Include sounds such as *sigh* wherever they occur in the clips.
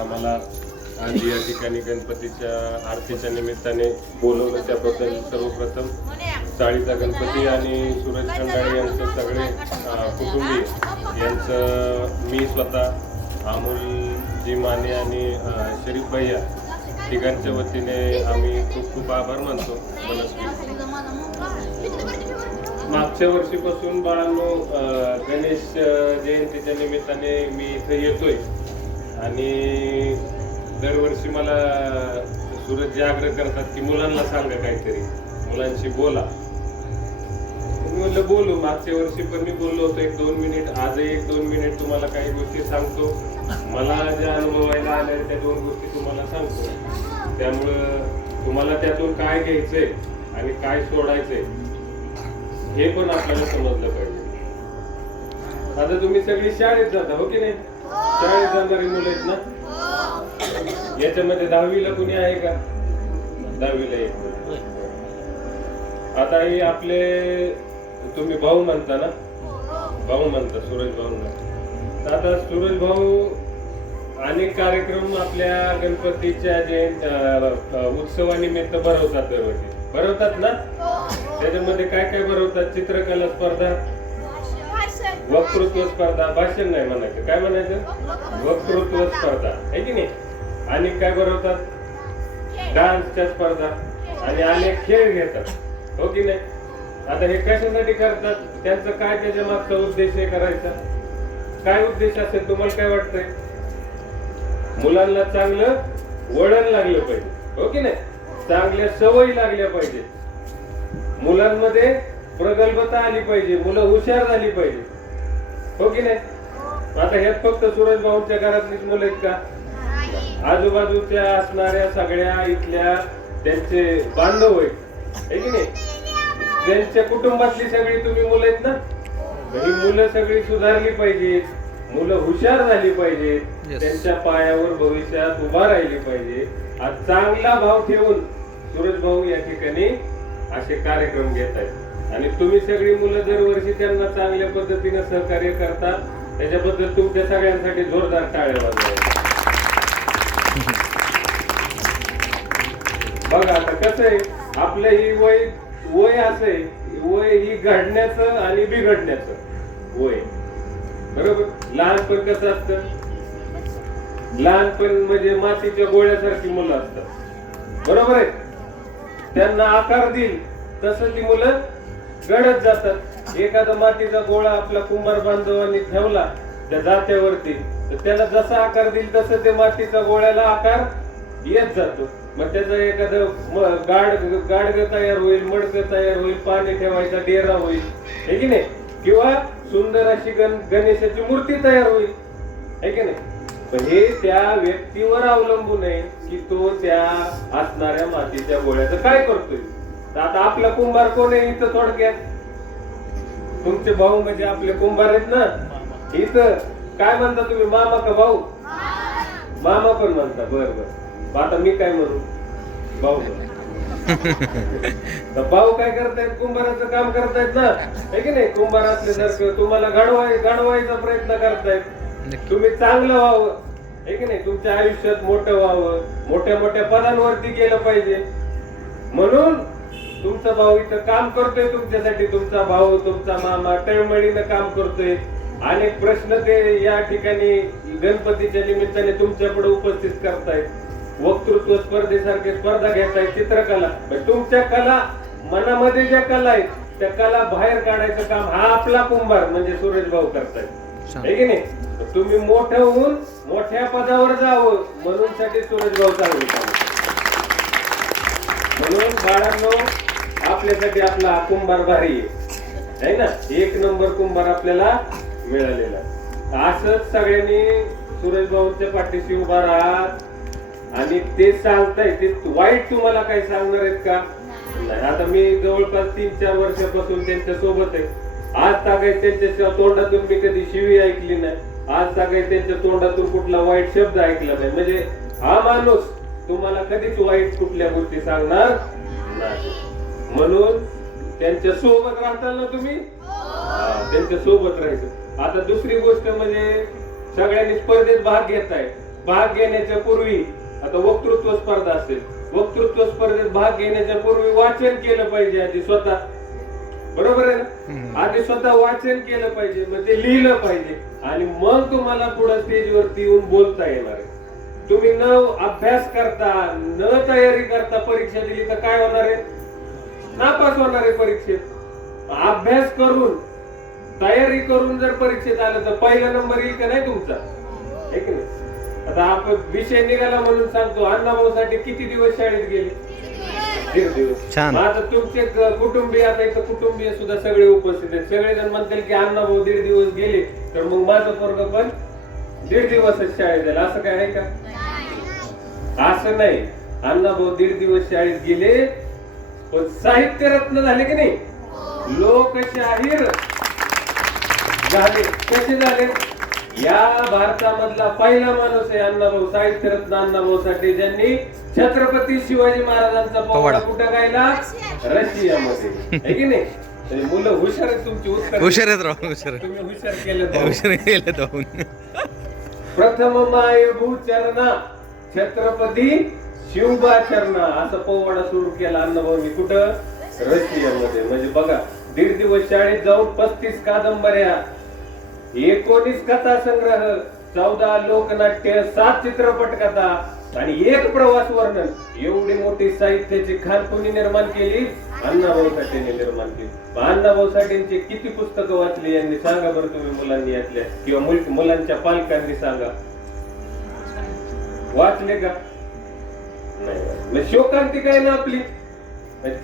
आम्हाला आज या ठिकाणी गणपतीच्या आरतीच्या निमित्ताने बोलवलं. त्याबद्दल सर्वप्रथम चाळीचा गणपती आणि सूरज खंडाळे यांचे सगळे अं, कुटुंबीय यांचं मी स्वतः अमोल जी माने आणि शरीफ भैया तिघांच्या वतीने आम्ही खूप खूप आभार मानतो. मनस्वी. मागच्या वर्षीपासून बाळांनो गणेश जयंतीच्या निमित्ताने मी इथे येतोय. आणि दरवर्षी मला सूरज जे आग्रह करतात की मुलांना सांगा काहीतरी. मुलांशी बोला. मी म्हणलं बोलू. मागच्या वर्षी पण मी बोललो होतो एक दोन मिनिट. आजही एक दोन मिनिट तुम्हाला काही गोष्टी सांगतो. मला ज्या अनुभवायला आल्या त्या दोन गोष्टी तुम्हाला सांगतो. त्यामुळं तुम्हाला त्यातून काय घ्यायचंय आणि काय सोडायचंय हे पण आपल्याला समजलं पाहिजे. आता तुम्ही सगळी शाळेत जाता हो की नाही? शाळेत जाणारी मुलं आहेत ना? याच्यामध्ये दहावीला कुणी आहे का? दहावीला एक आता हे आपले तुम्ही भाऊ म्हणता ना? भाऊ म्हणता सूरज भाऊ आता सूरज भाऊ अनेक कार्यक्रम आपल्या गणपतीच्या अं, उत्सवानिमित्त भरवतात दरवर्षी. भरवतात ना? त्याच्यामध्ये काय काय भरवतात? चित्रकला स्पर्धा? वक्तृत्व स्पर्धा भाषण नाही म्हणायचं. काय म्हणायचं? वक्तृत्व स्पर्धा. आहे की नाही? आणि काय भरवतात डान्सच्या स्पर्धा. आणि अनेक खेळ घेतात. हो की नाही? आता हे कशासाठी करतात? त्यांचं काय त्याच्या मागचा उद्देश आहे करायचा? काय उद्देश असेल? तुम्हाला काय वाटतंय? मुलांना चांगलं वळण लागलं पाहिजे. हो की नाही? चांगल्या सवयी लागल्या पाहिजे मुलांमध्ये प्रगल्भता आली पाहिजे. मुलं हुशार झाली पाहिजे हो की नाही? आता ह्यात फक्त सूरज भाऊच्या घरातलीच मुलं आहेत का? आजूबाजूच्या असणाऱ्या सगळ्या इथल्या त्यांचे बांधव आहेत. है की नाही? त्यांच्या कुटुंबातली सगळी तुम्ही मुलं आहेत ना? ही मुलं सगळी सुधारली पाहिजेत. मुलं हुशार झाली पाहिजेत. Yes. त्यांच्या पायावर भविष्यात उभा राहिली पाहिजे आज चांगला भाव ठेवून सूरज भाऊ या ठिकाणी असे कार्यक्रम घेत आहेत. आणि तुम्ही सगळी मुलं दरवर्षी त्यांना चांगल्या पद्धतीने सहकार्य करता. त्याच्याबद्दल तुमच्या सगळ्यांसाठी जोरदार टाळ्या वाजवायच्या बघा आता कसं आहे आपलं ही वय वय असं आहे वय ही घडण्याचं आणि बिघडण्याचं वय. बरोबर? लहानपण कसं असतं? लहानपण म्हणजे मातीच्या गोळ्यासारखी मुलं असतात. बरोबर आहे? त्यांना आकार देईल तसं ती मुलं घडत जातात. एखादा मातीचा गोळा आपला कुंभार बांधवांनी ठेवला त्या जात्यावरती तर त्याला जसा आकार देईल तसं ते मातीचा गोळ्याला आकार येत जातो. मग त्याचं एखादं गाड गाडग तयार होईल मडकं तयार होईल पाणी ठेवायचा डेरा होईल हे की नाही? किंवा सुंदर अशी गण गणेशाची मूर्ती तयार होईल है की नाही? पण हे त्या व्यक्तीवर अवलंबून आहे की तो त्या असणाऱ्या मातीच्या गोळ्याचं काय करतोय? तर आता आपला कुंभार कोण आहे इथं थोडक्यात? तुमचे भाऊ म्हणजे आपले कुंभार आहेत ना? इथं. काय म्हणता तुम्ही? मामा का भाऊ? मामा पण म्हणता. बर बर. आता मी काय म्हणू? भाऊ. तर भाऊ काय करतायत? कुंभाराचं काम करतायत ना? है की नाही? कुंभार असल्यासारखं तुम्हाला घडवाय घडवायचा प्रयत्न करतायत तुम्ही चांगलं व्हावं. है की नाही? तुमच्या आयुष्यात मोठं व्हावं. मोठ्या मोठ्या पदांवरती गेलं पाहिजे. म्हणून तुमचा भाऊ इथं काम करतोय तुमच्यासाठी तुमचा भाऊ तुमचा मामा तळमळीनं काम करतोय. अनेक प्रश्न ते या ठिकाणी गणपतीच्या निमित्ताने तुमच्यापुढे उपस्थित करतायत. वक्तृत्व स्पर्धेसारखे स्पर्धा घेतायत चित्रकला. तुमच्या कला मनामध्ये ज्या कला आहेत त्या कला बाहेर काढायचं काम हा आपला कुंभार म्हणजे सुरेश भाऊ करतायत. है की नाही? तुम्ही मोठं होऊन मोठ्या पदावर जावं म्हणून साठी सूरज भाऊ चांगले. म्हणून बाळांनो आपल्यासाठी आपला कुंभार भारी आहे ना? एक नंबर कुंभार आपल्याला मिळालेला. असंच सगळ्यांनी सूरज भाऊच्या पाठीशी उभा राहा आणि ते सांगताय ते वाईट तुम्हाला काही सांगणार आहेत का? नाही. आता मी जवळपास तीन चार वर्षापासून त्यांच्यासोबत आहे. आज तागाय त्यांच्या तोंडातून मी कधी शिवी ऐकली नाही. आज तागाय त्यांच्या तोंडातून कुठला वाईट शब्द ऐकला नाही. म्हणजे हा माणूस तुम्हाला कधीच वाईट कुठल्या गोष्टी सांगणार नाही. म्हणून त्यांच्यासोबत राहताल ना तुम्ही? त्यांच्यासोबत राहायचं. आता दुसरी गोष्ट म्हणजे सगळ्यांनी स्पर्धेत भाग घेताय. भाग घेण्याच्या पूर्वी आता वक्तृत्व स्पर्धा असेल. वक्तृत्व स्पर्धेत भाग घेण्याच्या पूर्वी वाचन केलं पाहिजे आधी स्वतः. बरोबर आहे ना? आधी स्वतः वाचन केलं पाहिजे मग ते लिहिलं पाहिजे. आणि मग तुम्हाला पुढे स्टेजवरती येऊन बोलता येणार आहे. तुम्ही न अभ्यास करता न तयारी करता परीक्षा दिली तर काय होणार आहे? नापास होणार आहे परीक्षेत? अभ्यास करून तयारी करून जर परीक्षेत आलं तर पहिला नंबर येईल का नाही तुमचा? है की नाही? आता आपण विषय निघाला म्हणून सांगतो अण्णाभाऊ साठी किती दिवस शाळेत गेले? दीड दिवस. छान. आता तुमचे कुटुंबीय आता इथं कुटुंबीय सुद्धा सगळे उपस्थित आहेत. सगळेजण म्हणतील की अण्णाभाऊ दीड दिवस गेले तर मग माझं पोरग पण दीड दिवसच शाळेत जाईल. असं काय आहे का? असं नाही. अण्णाभाऊ दीड दिवस शाळेत गेले पण साहित्य रत्न झाले की नाही? लोकशाहीर झाले. कसे झाले? या भारतामधला पहिला माणूस आहे अण्णाभाऊ साहित्य रत्न अण्णाभाऊ साठी ज्यांनी छत्रपती शिवाजी महाराजांचा पोवाडा. कुठं गायला? रशियामध्ये. की नाही? मुलं हुशार तुमची उत्तर हुशार हुशार. तुम्ही हुशार केलं हुशार जाऊन प्रथम मायभू चरणा छत्रपती शिवबाचरण असा पोवाडा सुरू केला अण्णाभाऊनी कुठं? रशियामध्ये. म्हणजे बघा दीड दिवस शाळेत जाऊन पस्तीस कादंबऱ्या एकोणीस कथा संग्रह चौदा लोकनाट्य सात चित्रपट कथा आणि एक प्रवास वर्णन. एवढी मोठी साहित्याची खान कोणी निर्माण केली? अण्णाभाऊ साठेने निर्माण केली. अण्णाभाऊ साठेंची किती पुस्तकं वाचली यांनी? सांगा बरं तुम्ही मुलांनी यातल्या. किंवा मुलांच्या पालकांनी सांगा. वाचले का? नाही. मग शोकांती काय ना आपली?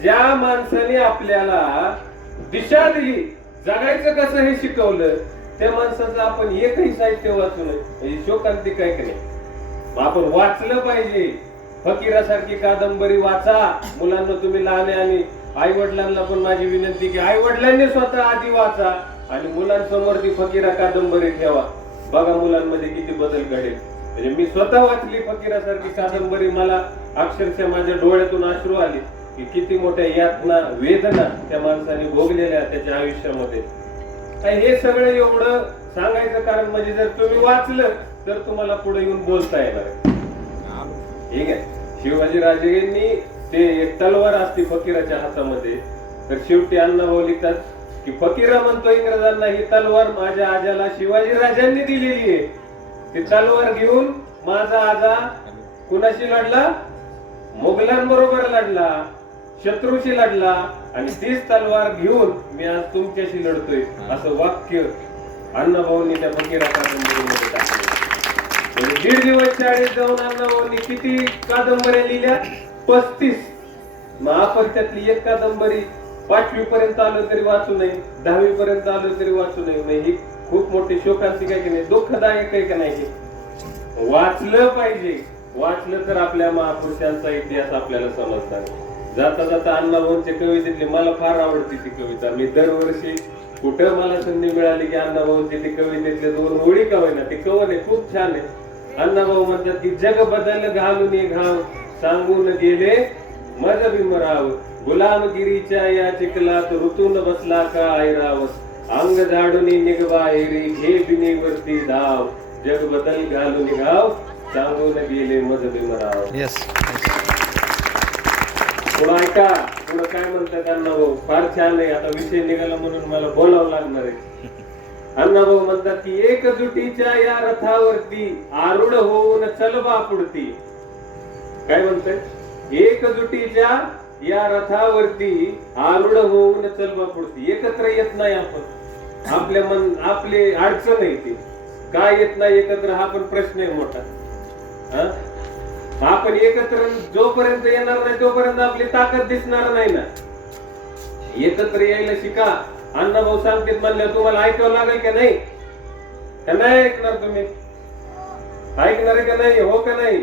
ज्या माणसाने आपल्याला दिशा दिली जगायचं कसं हे शिकवलं त्या माणसाचं आपण एकही साहित्य वाचू नये. म्हणजे शोकांती काय का नाही? आपण वाचलं पाहिजे. फकीरासारखी कादंबरी वाचा. मुलांना तुम्ही लहान आहे आणि आई वडिलांना पण माझी विनंती की आई वडिलांनी स्वतः आधी वाचा आणि मुलांसमोर ती फकीरा कादंबरी ठेवा. बघा मुलांमध्ये किती बदल घडेल. म्हणजे मी स्वतः वाचली फकीरासारखी कादंबरी मला अक्षरशः माझ्या डोळ्यातून अश्रू आले की किती मोठ्या यातना वेदना त्या माणसाने भोगलेल्या त्याच्या आयुष्यामध्ये. हे सगळं एवढं सांगायचं कारण म्हणजे जर तुम्ही वाचलं तर तुम्हाला पुढे येऊन बोलता येणार. ठीक आहे? शिवाजी राजेंनी ते एक तलवार असते फकीराच्या हातामध्ये तर शेवटी अण्णाभाऊ लिहितात की फकीरा म्हणतो इंग्रजांना ही तलवार माझ्या आजाला शिवाजी राजांनी दिलेली आहे. ती तलवार घेऊन माझा आजा कुणाशी लढला? मुघलांबरोबर लढला शत्रूशी लढला आणि तीच तलवार घेऊन मी आज तुमच्याशी लढतोय असं वाक्य अण्णाभाऊंनी त्या फकीरा कादंबरीमध्ये टाकलं. म्हणजे दीड दिवस शाळेत जाऊन अण्णाभाऊंनी किती कादंबऱ्या लिहिल्या? पस्तीस. मग आपण त्यातली एक कादंबरी पाचवी पर्यंत आलो तरी वाचू नये दहावी पर्यंत आलो तरी वाचू नये. मग ही खूप मोठी शोकांची काय की नाही दुःखदायक आहे का नाही वाचलं पाहिजे. वाचलं तर आपल्या महापुरुषांचा इतिहास आपल्याला समजतात जाता जाता अण्णाभाऊंच्या कवितेतली मला फार आवडते ती कविता. मी दरवर्षी कुठं मला संधी मिळाली की अण्णाभाऊंची ती कवितेतले दोन ओळी का होईना ती कवन आहे खूप छान आहे. अण्णाभाऊ म्हणतात की जग बदल घालून घाव सांगून गेले मज बिमराव. गुलामगिरीच्या या चिखलात ऋतून बसला का ऐराव अंग झाडून निघबाहेरी घे बिनीवरती धाव. जग बदल घालून घाव सांगून गेले मज भीमराव येस पुढं ऐका पुढं काय म्हणतात अण्णाभाऊ फार छान आहे. आता विषय निघाला म्हणून मला बोलावं लागणार आहे. अण्णाभाऊ म्हणतात की एकजुटीच्या या रथावरती आरूढ होऊन चलबा पुढती. काय म्हणतंय? एकजुटीच्या या रथावरती आरूढ होऊन चलबा पुढती. एकत्र येत नाही आपण. आपल्या मन आपली अडचण आहे ती. काय येत नाही एकत्र हा पण प्रश्न आहे मोठा. आपण एकत्र जोपर्यंत येणार नाही तोपर्यंत आपली ताकद दिसणार नाही ना. एकत्र यायला शिका. अण्णा भाऊ सांगतेत म्हणल्या तुम्हाला ऐकावं लागेल का नाही? का नाही ऐकणार तुम्ही? ऐकणार आहे का नाही? हो का नाही?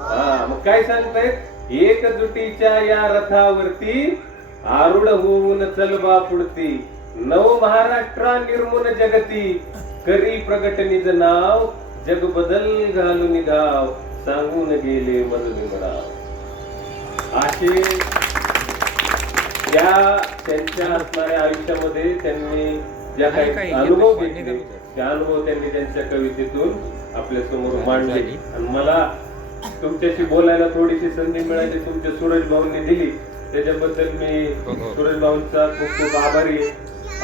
हा मग काय सांगतायत? एकजुटीच्या या रथावरती आरुढ होऊन चलबा पुढती. नव महाराष्ट्रा निर्मून जगती करी प्रगट निज नाव जग बदल घालून धाव सांगून गेले मधुबिमराव असे त्या त्यांच्या असणाऱ्या आयुष्यामध्ये त्यांनी ज्या काही अनुभव घेतले त्या अनुभव त्यांनी त्यांच्या कवितेतून आपल्या आपल्यासमोर मांडली. आणि मला तुमच्याशी बोलायला थोडीशी संधी मिळाली तुमच्या सूरज भाऊंनी दिली. त्याच्याबद्दल मी हो, हो. सूरज भाऊंचा खूप खूप आभारी आहे.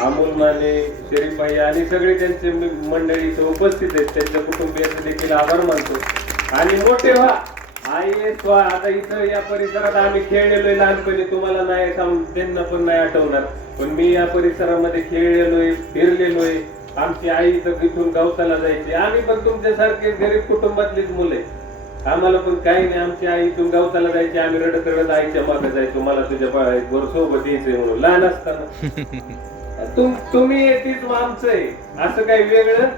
अमोल माने शरीफ भाई आणि सगळे त्यांचे मंडळी इथे उपस्थित आहेत. त्यांच्या कुटुंबियाचे देखील आभार मानतो. आणि मोठे व्हा. आई एस व्हा आता इथं या परिसरात आम्ही खेळलेलोय. लहानपणी तुम्हाला नाही त्यांना पण नाही आठवणार. पण मी या परिसरामध्ये खेळलेलोय फिरलेलोय. आमची आई इथं इथून गवताला जायची. आम्ही पण तुमच्यासारखे गरीब कुटुंबातलीच मुलं आहे आम्हाला पण काही नाही. आमची आई इथून गवताला जायची. आम्ही रडत रडत आईच्या मागे जायचो. मला तुझ्या बरोबर सोबत यायचंय म्हणून. लहान असताना. *laughs* तुम्ही येतीच आमचं आहे. असं काही वेगळं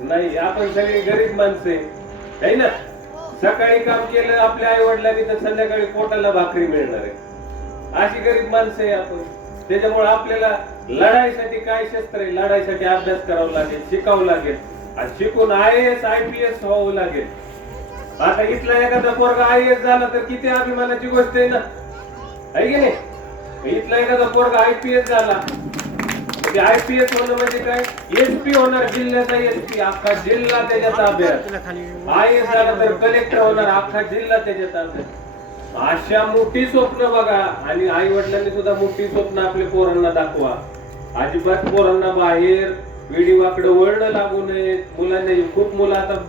नाही. आपण सगळे गरीब माणसं आहे. है ना? सकाळी काम केलं आपल्या आई वडिलांनी तर संध्याकाळी पोटाला भाकरी मिळणार आहे. अशी गरीब माणसं आहे आपण. त्याच्यामुळे आपल्याला लढाईसाठी काय शस्त्र आहे? लढाईसाठी अभ्यास करावा लागेल शिकावं लागेल. आणि शिकून I S I P S व्हावं लागेल. आता इथला एखादा पोरगा आय एस झाला तर किती अभिमानाची गोष्ट आहे ना? आहे की नाही? इथला एखादा पोरगा आय पी एस झाला आयपीएस आय पी एस होणं म्हणजे काय? एस पी होणार जिल्ह्याचा एस पी अख्खा जिल्हा त्याच्यात अभ्यास. आय एस झाला तर कलेक्टर होणार अख्खा जिल्हा त्याच्यात अभ्यास. अशा मोठी स्वप्न बघा. आणि आई वडिलांनी सुद्धा मोठी स्वप्न आपल्या पोरांना दाखवा. अजिबात पोरांना बाहेर विडीवाकडं वळणं लागू नये. मुलांना खूप मुलं आता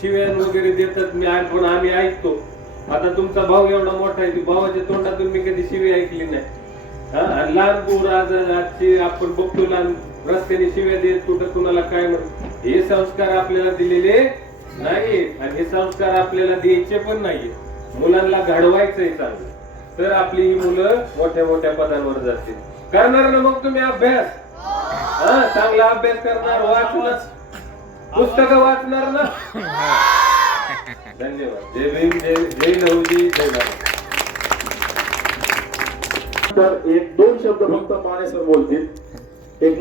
शिव्यान वगैरे देतात. मी ऐक- पण आम्ही ऐकतो. आता तुमचा भाऊ एवढा मोठा आहे की भावाच्या तोंडातून मी कधी शिवी ऐकली नाही. आणि लहान पोर आज आजची आपण बघतो लहान रस्त्याने शिव्या देत कुठं कुणाला काय म्हण हे संस्कार आपल्याला दिलेले नाही आणि हे संस्कार आपल्याला द्यायचे पण नाहीये मुलांना घडवायचंय चांगलं. तर आपली ही मुलं मोठ्या मोठ्या पदांवर जातील. करणार ना मग तुम्ही अभ्यास? हा चांगला अभ्यास करणार वाचणार पुस्तकं वाचणार ना? *laughs* धन्यवाद. जय भीम जय जय लहुजी जय भारत तर एक दोन शब्द फक्त माने सर बोलतील. एक